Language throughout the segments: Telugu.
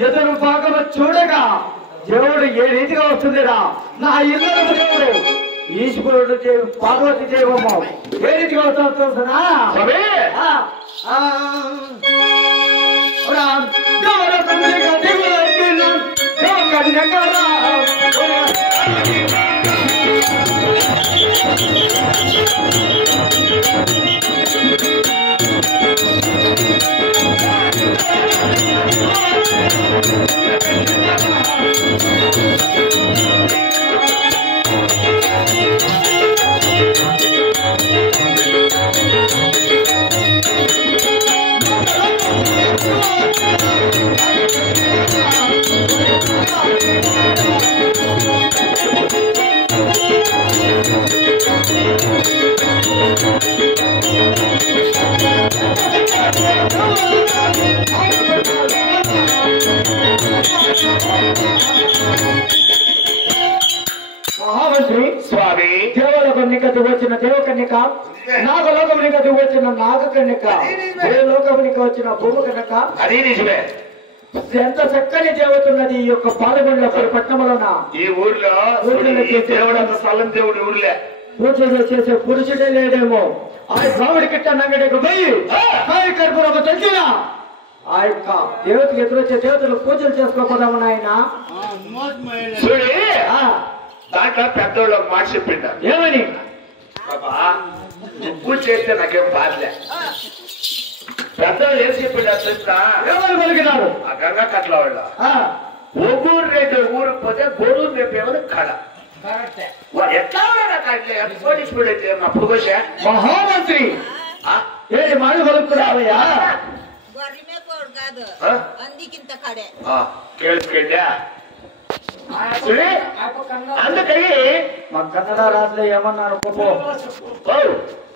ఎదురు భాగము చూడగా దేవుడు ఏ రీతిగా వస్తుందిరా నా ఇల్లు దేవుడు ఈశ్వరుడు పార్వతి దేవమ్మ ఏ రీతిగా వస్తుందా మహామంత్రి స్వామి దేవలోకమునిక వచ్చిన దేవకన్యక నాగలోకమునిక వచ్చిన నాగకన్యక దేవలోకమునిక వచ్చిన భూమకన్యక అది నిజమే ఎంత చక్కని దేవతున్నది ఈ యొక్క పాలగొండలపూడి పట్టణంలోన ఈ ఊర్లో దేవుడు స్థలం దేవుడు ఊర్లే పూజలు చేసే పురుషుడే లేడేమో ఆ స్వామిడి కిట్ట నంగడికి పోయి కాయ కర్పూరము తెచ్చిన ఆ యొక్క దేవతకి ఎదురొచ్చే దేవతలు పూజలు చేసుకోపోదాము నాయన దాంట్లో పెద్దోళ్ళు ఒక మాట చెప్పిండ ఏమని పూజ చేస్తే నాకేం బాధలే పెద్దోళ్ళు ఏం చెప్పిండ ఏమని పలికినారు ఆ గంగా కట్ల వాళ్ళ ఒగూరు రేటు ఊరికి పోతే గోడూరు రేపేమని కళ ఎట్లా మహామంత్రి ఏంటి మాట పలుకురావయ్యా అందుకని మా కన్నడ రాజులో ఏమన్నారు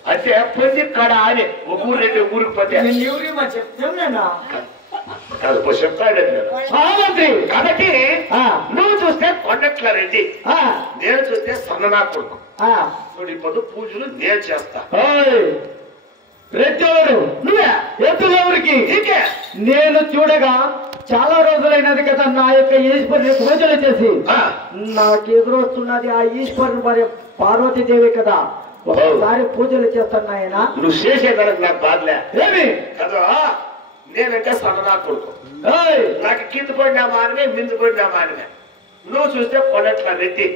అంటే పొంది కడ అని ఒక ఊరు రెండు ఊరికి పోతే చెప్తున్నా మహామంత్రి కాబట్టి నువ్వు చూస్తే కొండట్ల రెడ్డి నేను చూస్తే సన్ననా కొడుకు ఇప్పుడు పూజలు నేను చేస్తా రెడ్డి ఎవరు నువ్వే ఎత్తులు ఎవరికి నేను చూడగా చాలా రోజులైనది కదా నా యొక్క ఈశ్వరుని పూజలు చేసి నాకు ఎదురు వస్తున్నది ఆ ఈశ్వరుని భార్య పార్వతీదేవి కదా ఒకసారి పూజలు చేస్తాను ఆయన నువ్వు చేసేదానికి నాకు బాధలే ఏమి కదా నేనంటే సన్ననా కొడుకు నాకు కింద పడినా మానమే మిందు పడినా మానమే నువ్వు చూస్తే కొనట్ల రెడ్డి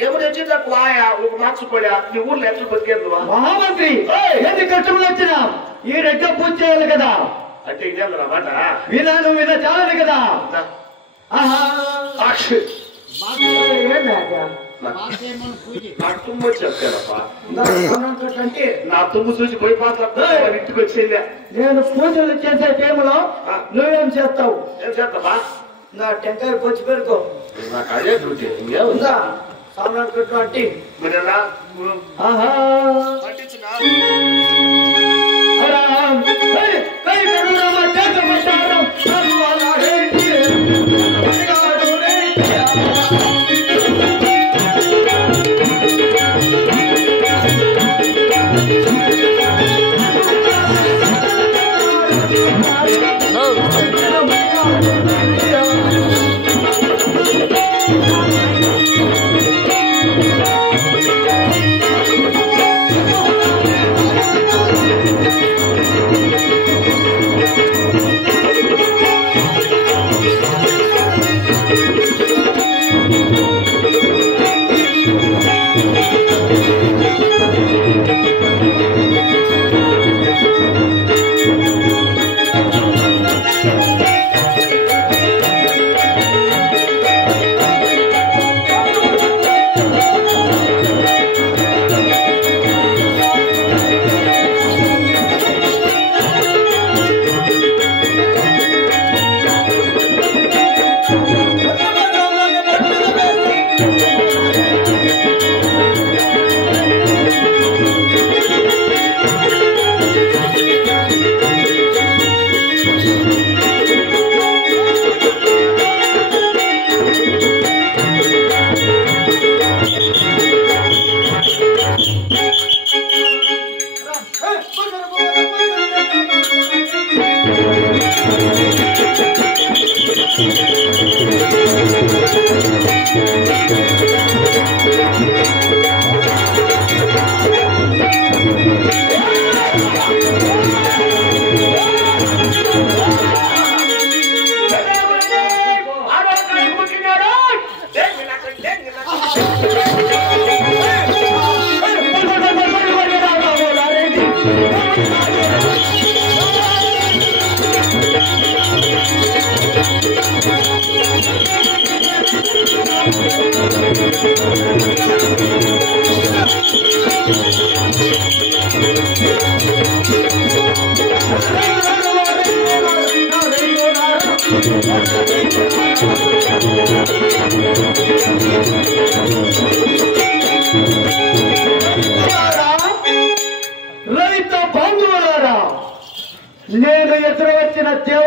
ఏమని వచ్చి నాకు వాయా ఒక మార్చుకోడా నీ ఊర్లో ఎట్లా బతికేది మహామంత్రి ఎన్ని కష్టములు వచ్చినా ఈ రెడ్డి పూజ చేయాలి కదా అంటే ఇదేమన్నమాట వినాను విన చాలని కదా నా తుమ్ము చెప్తానప్పా అంటే నా తుమ్ము చూసి పోయిపోతా ఇంటికి వచ్చిందే నేను పూజలు చేసే టైంలో నువ్వేం చేస్తావు ఏం చేస్తావా నా టెంకాయ పొచ్చి పెరుకో నాకు అదే డ్యూటీ ఇంకేముందా సామాన్ పెట్టు అంటే రైతు బంధువులారా, నేను ఎదురు వచ్చిన దేవ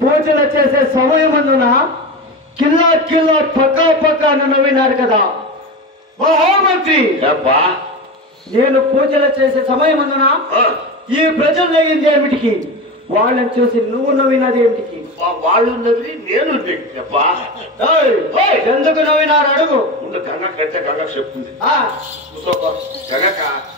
పూజలు చేసే సమయమందున కిల్లా కిల్లా పక్కా పక్కా నన్ను విన్నారు కదా మహామంత్రి. నేను పూజలు చేసే సమయమందున ఈ ప్రజలు నవ్వింది ఏమిటికి, వాళ్ళని చూసి నువ్వు నవ్వినది ఏమిటికి? వాళ్ళు నవ్వి నేను ఎందుకు నవ్వినారు అడుగు. గంగ చెప్తుంది. గంగక